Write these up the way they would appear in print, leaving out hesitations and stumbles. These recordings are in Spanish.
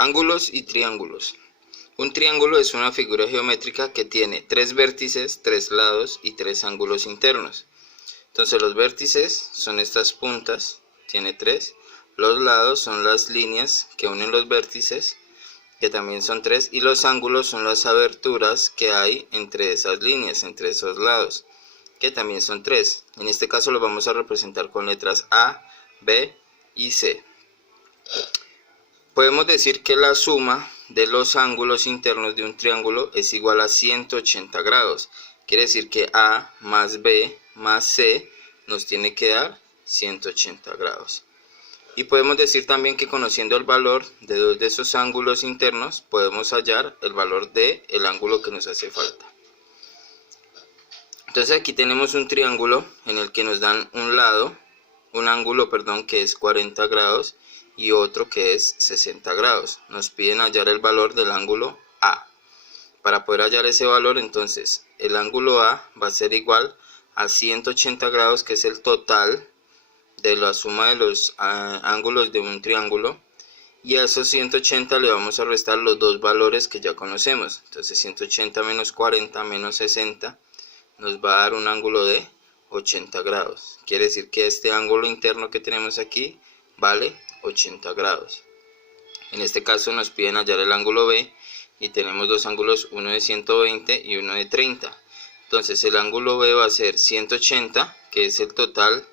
Ángulos y triángulos. Un triángulo es una figura geométrica que tiene 3 vértices, 3 lados y 3 ángulos internos. Entonces los vértices son estas puntas, tiene 3. Los lados son las líneas que unen los vértices, que también son 3. Y los ángulos son las aberturas que hay entre esas líneas, entre esos lados, que también son 3. En este caso los vamos a representar con letras A, B y C. Podemos decir que la suma de los ángulos internos de un triángulo es igual a 180 grados. Quiere decir que A más B más C nos tiene que dar 180 grados. Y podemos decir también que conociendo el valor de dos de esos ángulos internos, podemos hallar el valor del ángulo que nos hace falta. Entonces aquí tenemos un triángulo en el que nos dan un ángulo que es 40 grados y otro que es 60 grados. Nos piden hallar el valor del ángulo A. Para poder hallar ese valor, entonces el ángulo A va a ser igual a 180 grados, que es el total de la suma de los ángulos de un triángulo, y a esos 180 le vamos a restar los dos valores que ya conocemos. Entonces 180 menos 40 menos 60 nos va a dar un ángulo de 80 grados. Quiere decir que este ángulo interno que tenemos aquí vale 80 grados. En este caso nos piden hallar el ángulo B y tenemos dos ángulos, uno de 120 y uno de 30. Entonces el ángulo B va a ser 180, que es el total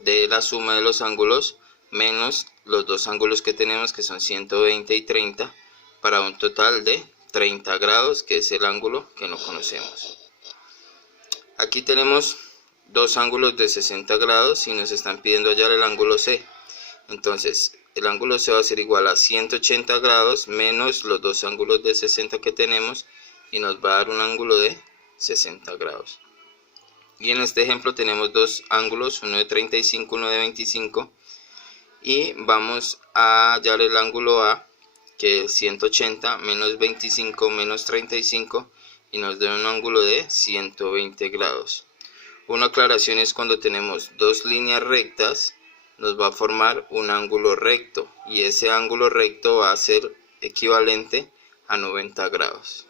de la suma de los ángulos, menos los dos ángulos que tenemos, que son 120 y 30, para un total de 30 grados, que es el ángulo que no conocemos. Aquí tenemos dos ángulos de 60 grados y nos están pidiendo hallar el ángulo C. Entonces el ángulo C va a ser igual a 180 grados menos los dos ángulos de 60 que tenemos, y nos va a dar un ángulo de 60 grados. Y en este ejemplo tenemos dos ángulos, uno de 35, uno de 25, y vamos a hallar el ángulo A, que es 180 menos 25 menos 35, y nos da un ángulo de 120 grados. Una aclaración es cuando tenemos dos líneas rectas, nos va a formar un ángulo recto, y ese ángulo recto va a ser equivalente a 90 grados.